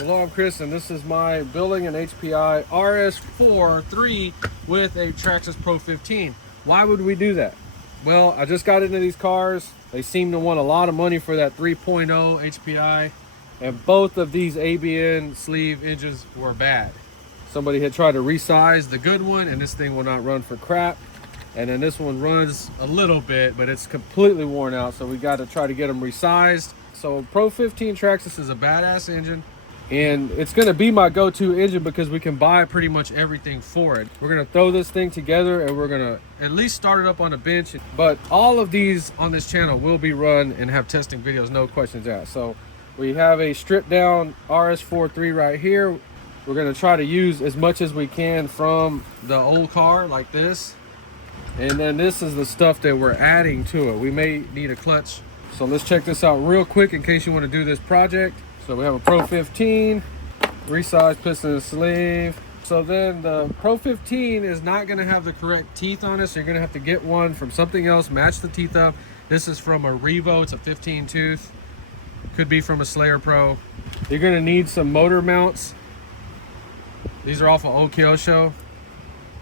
Hello, I'm Chris, and this is my building an HPI RS4 3 with a Traxxas Pro 15. Why would we do that? Well, I just got into these cars. They seem to want a lot of money for that 3.0 HPI, and both of these ABN sleeve engines were bad. Somebody had tried to resize the good one, and this thing will not run for crap. And then this one runs a little bit, but it's completely worn out, so we got to try to get them resized. So Pro 15 Traxxas is a badass engine, and it's going to be my go-to engine because we can buy pretty much everything for it. We're going to throw this thing together and we're going to at least start it up on a bench. But all of these on this channel will be run and have testing videos, no questions asked. So we have a stripped down RS4 3 right here. We're going to try to use as much as we can from the old car like this. And then this is the stuff that we're adding to it. We may need a clutch. So let's check this out real quick in case you want to do this project. So we have a Pro 15, resized piston and sleeve. So then the Pro 15 is not going to have the correct teeth on it. So you're going to have to get one from something else, match the teeth up. This is from a Revo. It's a 15 tooth. Could be from a Slayer Pro. You're going to need some motor mounts. These are off of OKO Show.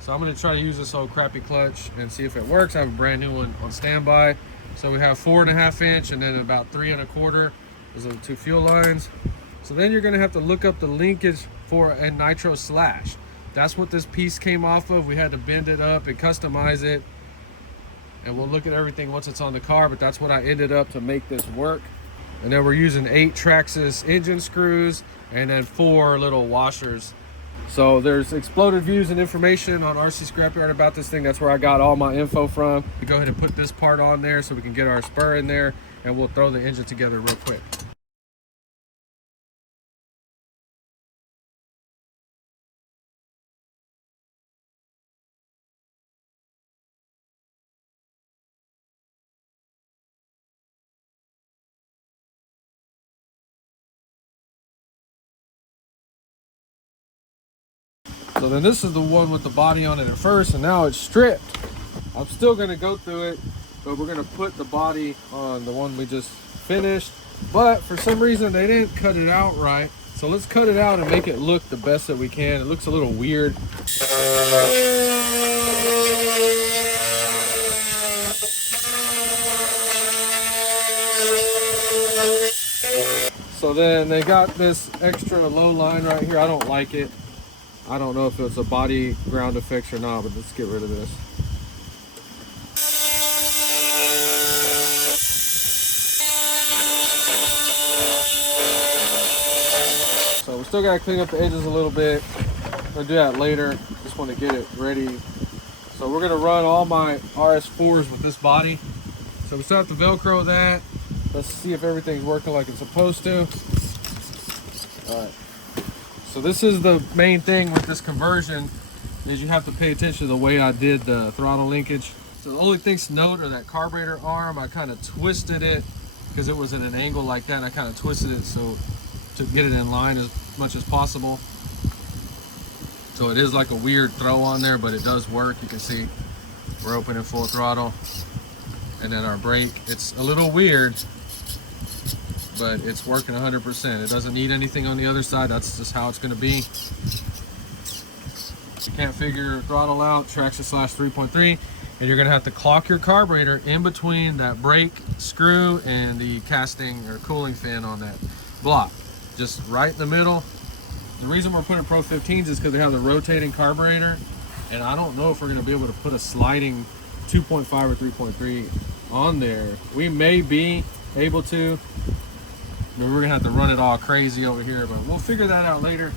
So I'm going to try to use this old crappy clutch and see if it works. I have a brand new one on standby. So we have 4.5 inch and then about 3 1/4. Those are the two fuel lines. So then you're going to have to look up the linkage for a nitro slash. That's what this piece came off of. We had to bend it up and customize it. And we'll look at everything once it's on the car, but that's what I ended up to make this work. And then we're using 8 Traxxas engine screws and then 4 little washers. So there's exploded views and information on RC Scrapyard about this thing. That's where I got all my info from. We go ahead and put this part on there so we can get our spur in there, and we'll throw the engine together real quick. So then this is the one with the body on it at first, and now it's stripped. I'm still gonna go through it, but we're gonna put the body on the one we just finished. But for some reason they didn't cut it out right. So let's cut it out and make it look the best that we can. It looks a little weird. So then they got this extra low line right here. I don't like it. I don't know if it's a body ground effects or not, but let's get rid of this. So we still gotta clean up the edges a little bit. I'm gonna do that later. Just want to get it ready. So we're gonna run all my RS4s with this body. So we still have to Velcro that. Let's see if everything's working like it's supposed to. All right. So this is the main thing with this conversion, is you have to pay attention to the way I did the throttle linkage. So the only things to note are that carburetor arm, I kind of twisted it because it was at an angle like that, and I kind of twisted it so to get it in line as much as possible. So it is like a weird throw on there, but it does work. You can see we're opening full throttle, and then our brake, it's a little weird, but it's working 100%. It doesn't need anything on the other side. That's just how it's going to be. If you can't figure your throttle out, Traxxas /3.3, and you're going to have to clock your carburetor in between that brake screw and the casting or cooling fin on that block. Just right in the middle. The reason we're putting Pro 15s is because they have the rotating carburetor, and I don't know if we're going to be able to put a sliding 2.5 or 3.3 on there. We may be able to. We're gonna have to run it all crazy over here, but we'll figure that out later.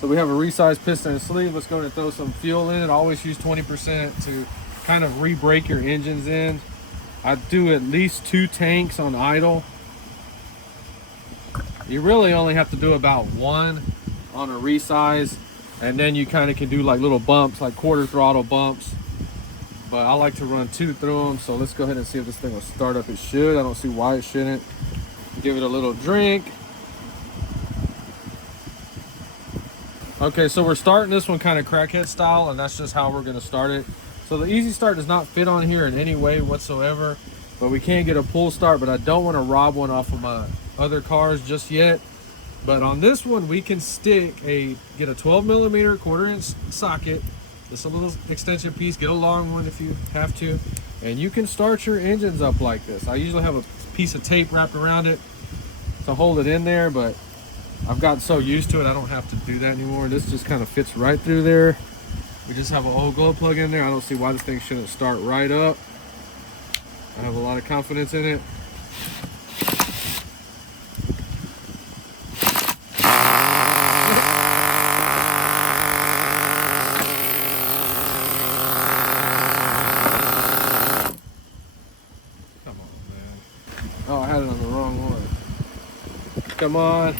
So we have a resized piston and sleeve. Let's go ahead and throw some fuel in it. Always use 20% to kind of re-brake your engines in. I do at least 2 tanks on idle. You really only have to do about 1 on a resize, and then you kind of can do like little bumps, like quarter throttle bumps. But I like to run 2 through them. So let's go ahead and see if this thing will start up. It should. I don't see why it shouldn't. Give it a little drink. Okay, so we're starting this one kind of crackhead style, and that's just how we're going to start it. So the easy start does not fit on here in any way whatsoever, but we can get a pull start. But I don't want to rob one off of my other cars just yet. But on this one, we can get a 12mm 1/4" socket, just a little extension piece, get a long one if you have to, and you can start your engines up like this. I usually have a piece of tape wrapped around it to hold it in there, but I've gotten so used to it I don't have to do that anymore. This just kind of fits right through there. We just have an old glow plug in there. I don't see why this thing shouldn't start right up. I have a lot of confidence in it. Come on, man. Oh, I had it on the wrong one. Come on.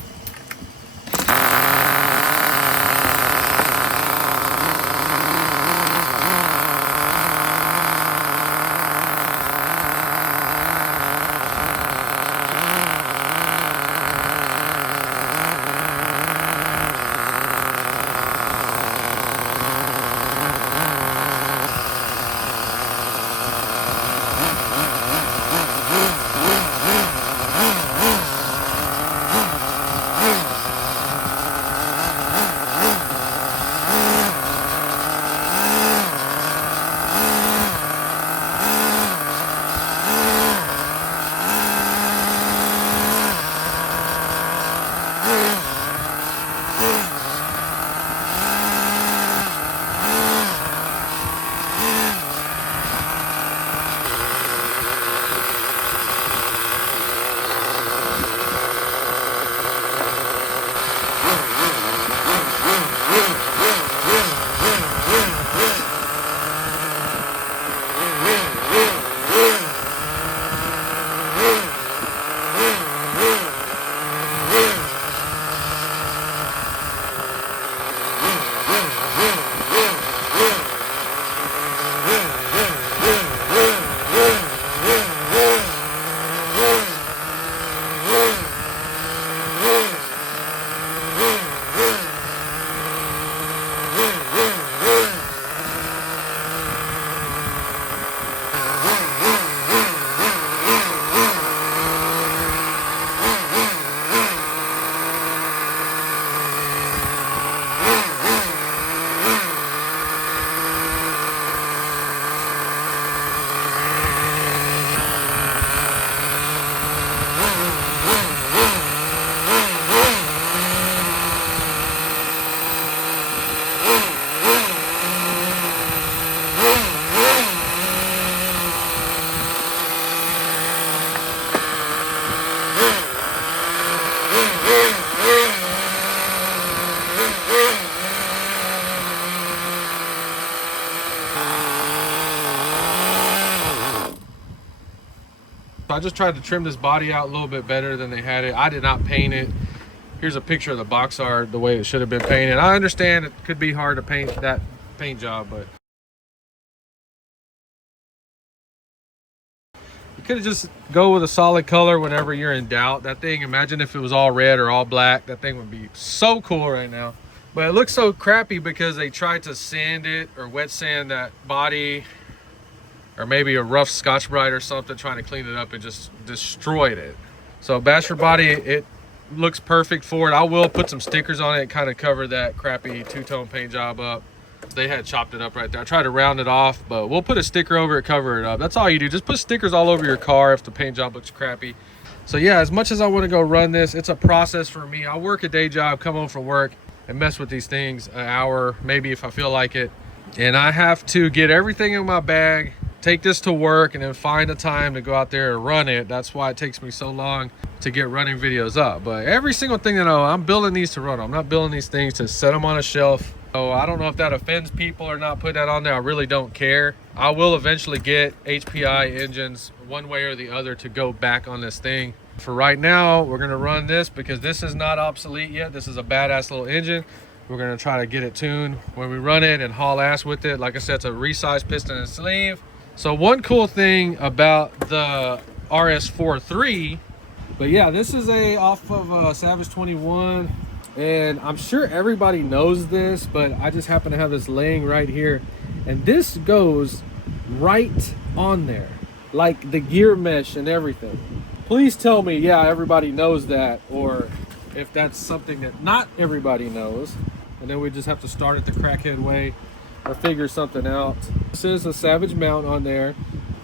I just tried to trim this body out a little bit better than they had it. I did not paint it. Here's a picture of the box art, the way it should have been painted. I understand it could be hard to paint that paint job, but you could have just go with a solid color whenever you're in doubt. That thing, imagine if it was all red or all black. That thing would be so cool right now. But it looks so crappy because they tried to sand it or wet sand that body, or maybe a rough Scotch-Brite or something, trying to clean it up and just destroyed it. So Bachelor body, it looks perfect for it. I will put some stickers on it, kind of cover that crappy two-tone paint job up. They had chopped it up right there. I tried to round it off, but we'll put a sticker over it, cover it up. That's all you do. Just put stickers all over your car if the paint job looks crappy. So yeah, as much as I want to go run this, it's a process for me. I work a day job, come home from work, and mess with these things an hour, maybe if I feel like it. And I have to get everything in my bag, take this to work, and then find a time to go out there and run it. That's why it takes me so long to get running videos up. But every single thing that I'm building these to run. I'm not building these things to set them on a shelf. So I don't know if that offends people or not. Put that on there. I really don't care. I will eventually get HPI engines one way or the other to go back on this thing. For right now, we're going to run this because this is not obsolete yet. This is a badass little engine. We're going to try to get it tuned when we run it and haul ass with it. Like I said, it's a resized piston and sleeve. So one cool thing about the RS4 3, but yeah, this is off of a Savage 21, and I'm sure everybody knows this, but I just happen to have this laying right here, and this goes right on there, like the gear mesh and everything. Please tell me, yeah, everybody knows that, or if that's something that not everybody knows. And then we just have to start it the crackhead way or figure something out. This is a Savage mount on there.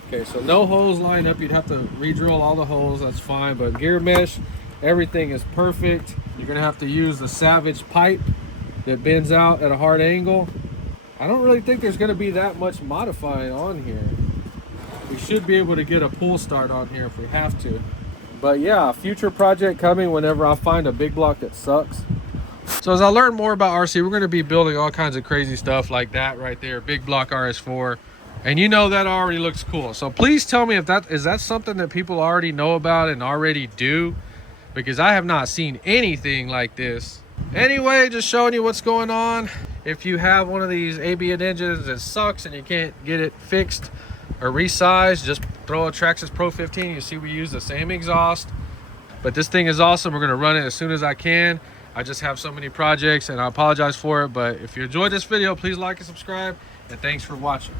Okay, so no holes line up. You'd have to re-drill all the holes, that's fine. But gear mesh, everything is perfect. You're gonna have to use the Savage pipe that bends out at a hard angle. I don't really think there's gonna be that much modifying on here. We should be able to get a pull start on here if we have to. But yeah, future project coming whenever I find a big block that sucks. So as I learn more about RC, we're gonna be building all kinds of crazy stuff like that right there, big block RS4. And you know that already looks cool. So please tell me if that is something that people already know about and already do, because I have not seen anything like this. Anyway, just showing you what's going on. If you have one of these ambient engines that sucks and you can't get it fixed or resized, just throw a Traxxas Pro 15. You see we use the same exhaust, but this thing is awesome. We're gonna run it as soon as I can. I just have so many projects and I apologize for it, but if you enjoyed this video, please like and subscribe, and thanks for watching.